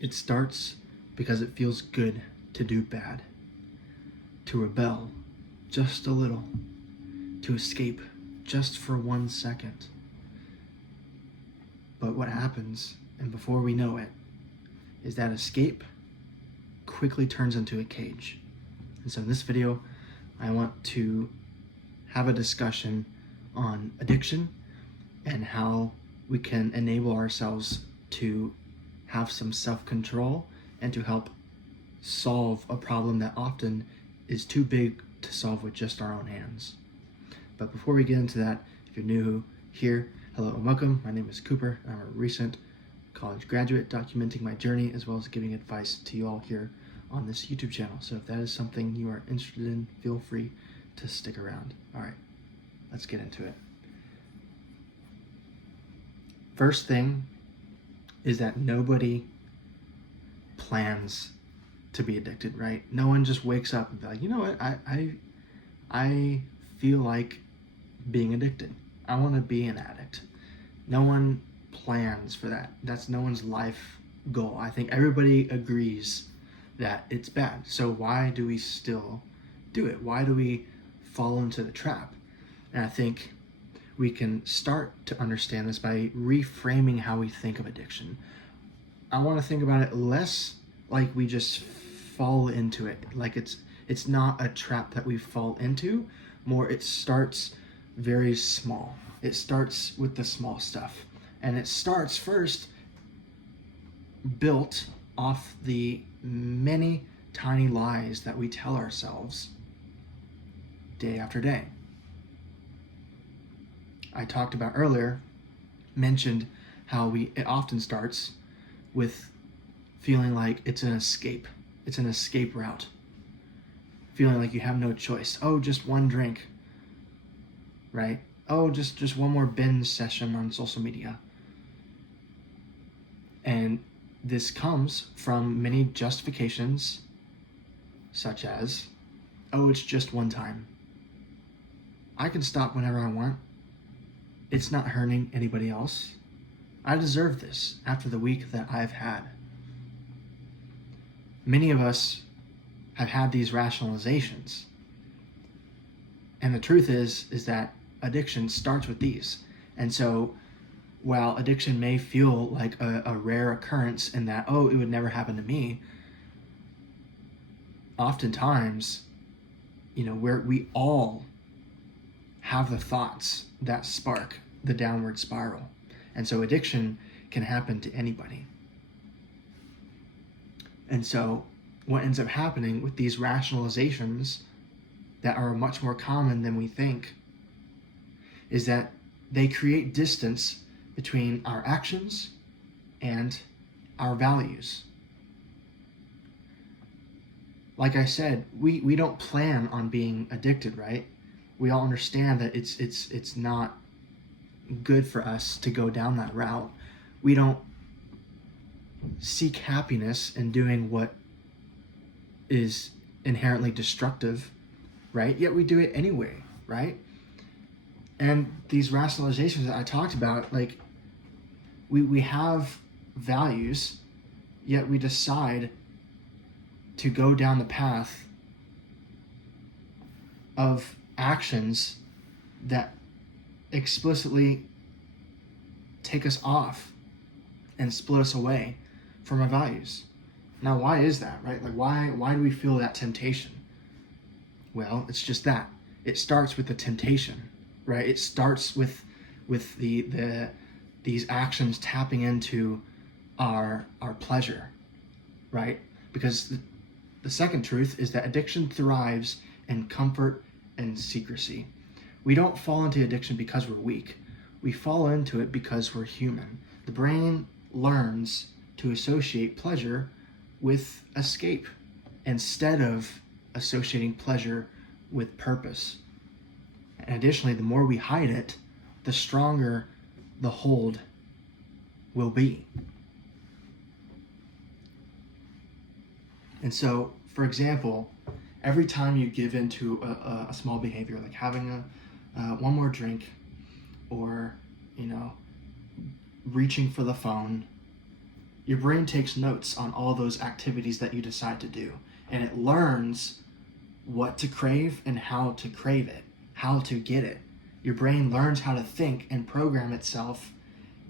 It starts because it feels good to do bad, to rebel just a little, to escape just for 1 second. But what happens, and before we know it, is that escape quickly turns into a cage. And so in this video, I want to have a discussion on addiction and how we can enable ourselves to have some self-control and to help solve a problem that often is too big to solve with just our own hands. But before we get into that, if you're new here, hello and welcome. My name is Cooper. I'm a recent college graduate documenting my journey as well as giving advice to you all here on this YouTube channel. So if that is something you are interested in, feel free to stick around. All right, let's get into it. First thing is that nobody plans to be addicted, right? No one just wakes up and be like, you know what, I feel like being addicted. I want to be an addict. No one plans for that. That's no one's life goal. I think everybody agrees that it's bad. So why do we still do it? Why do we fall into the trap? And I think we can start to understand this by reframing how we think of addiction. I want to think about it less like we just fall into it, like it's not a trap that we fall into. More, it starts very small. It starts with the small stuff, and it starts first built off the many tiny lies that we tell ourselves day after day. I talked about earlier, mentioned how it often starts with feeling like it's an escape. It's an escape route. Feeling like you have no choice. Oh, just one drink, right? Oh, just one more binge session on social media. And this comes from many justifications, such as, oh, it's just one time. I can stop whenever I want. It's not hurting anybody else. I deserve this after the week that I've had. Many of us have had these rationalizations. And the truth is that addiction starts with these. And so while addiction may feel like a rare occurrence in that, oh, it would never happen to me, oftentimes, we all have the thoughts that spark the downward spiral. And so addiction can happen to anybody. And so what ends up happening with these rationalizations that are much more common than we think is that they create distance between our actions and our values. Like I said, we don't plan on being addicted, right? We all understand that it's not good for us to go down that route. We don't seek happiness in doing what is inherently destructive, right? Yet we do it anyway, right? And these rationalizations that I talked about, like we have values, yet we decide to go down the path of actions that explicitly take us off and split us away from our values. Now, why is that, right? Like, why do we feel that temptation? Well, it's just that. It starts with the temptation, right? It starts with these actions tapping into our pleasure, right? Because the second truth is that addiction thrives in comfort and secrecy. We don't fall into addiction because we're weak. We fall into it because we're human. The brain learns to associate pleasure with escape instead of associating pleasure with purpose. And additionally, the more we hide it, the stronger the hold will be. And so, for example, every time you give into a small behavior, like having one more drink, or reaching for the phone, Your brain takes notes on all those activities that you decide to do, and it learns what to crave and how to crave it, how to get it. Your brain learns how to think and program itself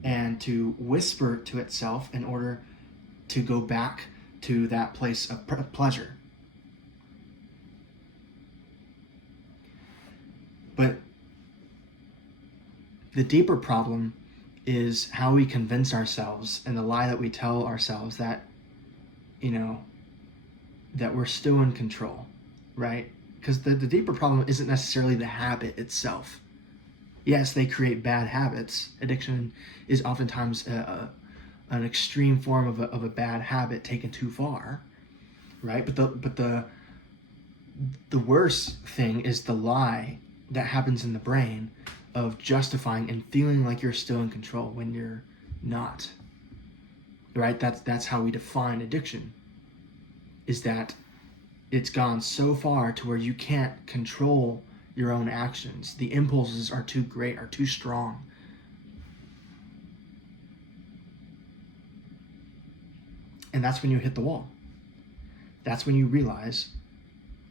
and to whisper to itself in order to go back to that place of pleasure. But the deeper problem is how we convince ourselves, and the lie that we tell ourselves that, that we're still in control, right? Because the deeper problem isn't necessarily the habit itself. Yes, they create bad habits. Addiction is oftentimes an extreme form of a bad habit taken too far, right? But the worst thing is the lie that happens in the brain of justifying and feeling like you're still in control when you're not, right? That's how we define addiction, is that it's gone so far to where you can't control your own actions. The impulses are too great, are too strong. And that's when you hit the wall. That's when you realize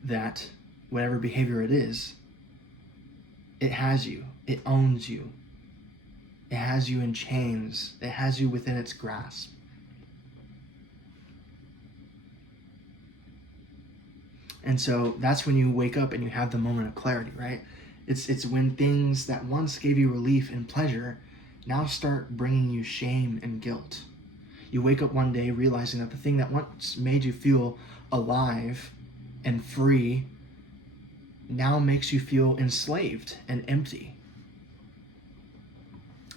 that whatever behavior it is, it has you. It owns you. It has you in chains. It has you within its grasp. And so that's when you wake up and you have the moment of clarity, right? It's when things that once gave you relief and pleasure now start bringing you shame and guilt. You wake up one day realizing that the thing that once made you feel alive and free now makes you feel enslaved and empty.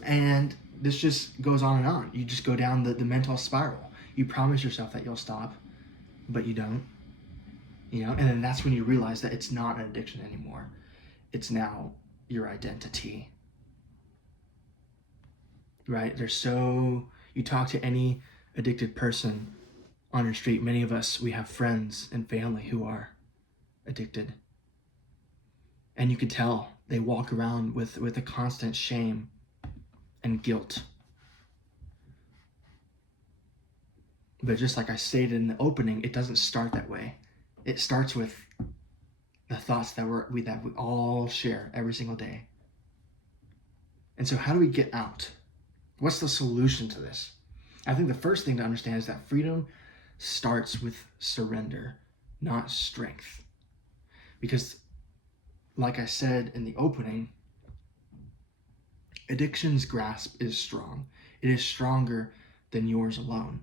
And this just goes on and on. You just go down the mental spiral. You promise yourself that you'll stop, but you don't. And then that's when you realize that it's not an addiction anymore. It's now your identity. Right? You talk to any addicted person on your street. Many of us, we have friends and family who are addicted. And you could tell they walk around with a constant shame and guilt. But just like I stated in the opening, it doesn't start that way. It starts with the thoughts that we all share every single day. And so how do we get out? What's the solution to this? I think the first thing to understand is that freedom starts with surrender, not strength. Because like I said in the opening, addiction's grasp is strong. It is stronger than yours alone,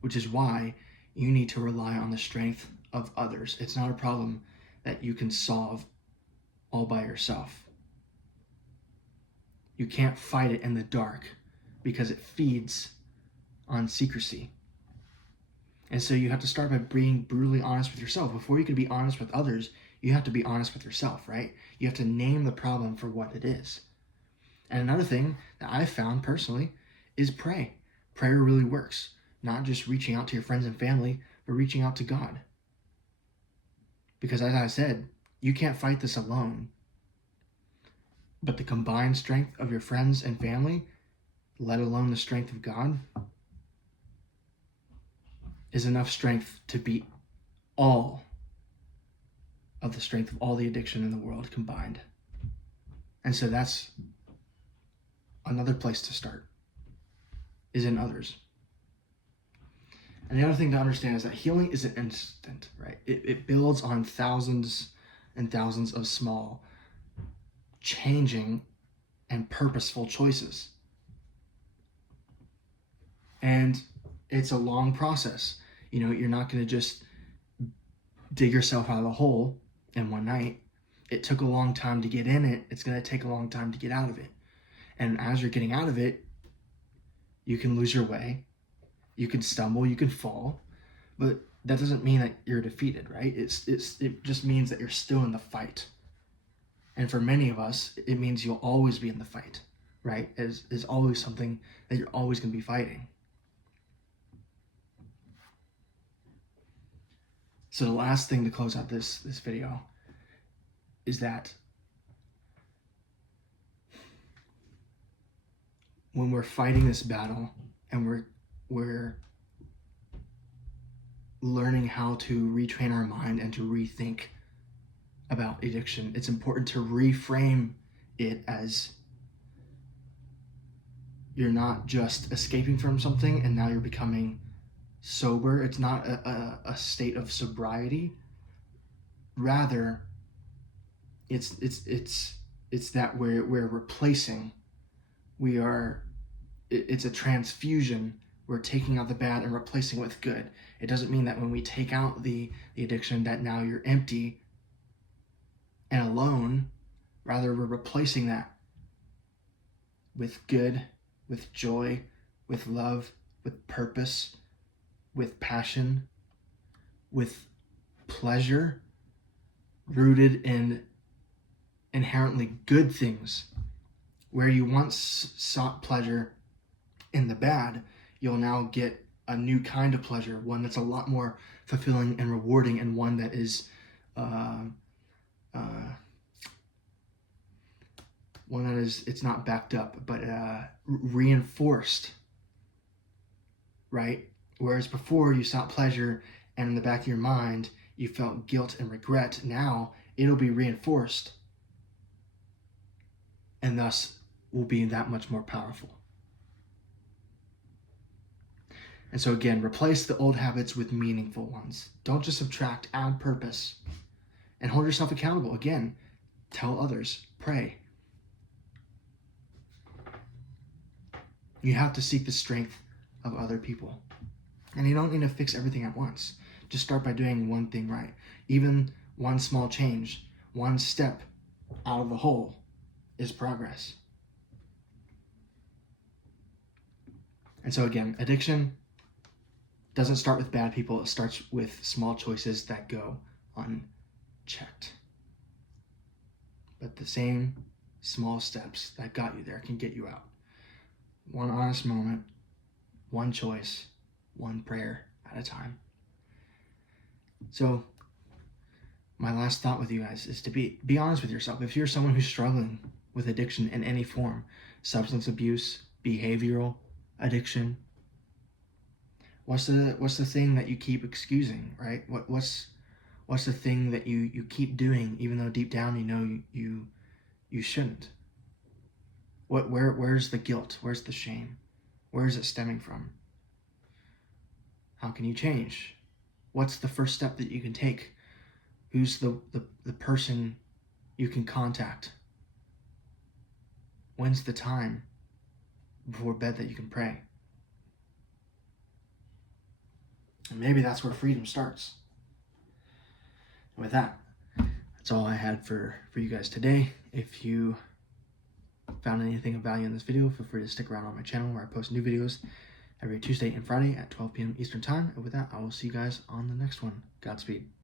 which is why you need to rely on the strength of others. It's not a problem that you can solve all by yourself. You can't fight it in the dark because it feeds on secrecy. And so you have to start by being brutally honest with yourself. Before you can be honest with others, you have to be honest with yourself, right? You have to name the problem for what it is. And another thing that I've found personally is pray. Prayer really works. Not just reaching out to your friends and family, but reaching out to God. Because as I said, you can't fight this alone. But the combined strength of your friends and family, let alone the strength of God, is enough strength to beat all of the strength of all the addiction in the world combined. And so that's another place to start, is in others. And the other thing to understand is that healing isn't instant, right? It builds on thousands and thousands of small, changing, and purposeful choices. And it's a long process. You're not going to just dig yourself out of the hole in one night. It took a long time to get in it. It's going to take a long time to get out of it. And as you're getting out of it, you can lose your way. You can stumble, you can fall, but that doesn't mean that you're defeated, right? It just means that you're still in the fight. And for many of us, it means you'll always be in the fight, right? Is always something that you're always going to be fighting. So the last thing to close out this video is that when we're fighting this battle and we're learning how to retrain our mind and to rethink about addiction. It's important to reframe it as you're not just escaping from something and now you're becoming sober. It's not a state of sobriety. Rather, it's that we're replacing. It's a transfusion. We're taking out the bad and replacing with good. It doesn't mean that when we take out the addiction that now you're empty and alone. Rather, we're replacing that with good, with joy, with love, with purpose, with passion, with pleasure, rooted in inherently good things. Where you once sought pleasure in the bad, you'll now get a new kind of pleasure, one that's a lot more fulfilling and rewarding, and one that is it's not backed up, but reinforced, right? Whereas before you sought pleasure and in the back of your mind you felt guilt and regret, now it'll be reinforced and thus will be that much more powerful. And so again, replace the old habits with meaningful ones. Don't just subtract, add purpose. And hold yourself accountable. Again, tell others, pray. You have to seek the strength of other people. And you don't need to fix everything at once. Just start by doing one thing right. Even one small change, one step out of the hole is progress. And so again, addiction doesn't start with bad people. It starts with small choices that go unchecked. But the same small steps that got you there can get you out. One honest moment, one choice, one prayer at a time. So my last thought with you guys is to be honest with yourself. If you're someone who's struggling with addiction in any form, substance abuse, behavioral addiction, what's the thing that you keep excusing, right? What's the thing that you keep doing even though deep down you know you shouldn't? Where's the guilt? Where's the shame? Where is it stemming from? How can you change? What's the first step that you can take? Who's the person you can contact? When's the time before bed that you can pray? And maybe that's where freedom starts. And with that, that's all I had for you guys today. If you found anything of value in this video, feel free to stick around on my channel where I post new videos every Tuesday and Friday at 12 p.m. Eastern Time. And with that, I will see you guys on the next one. Godspeed.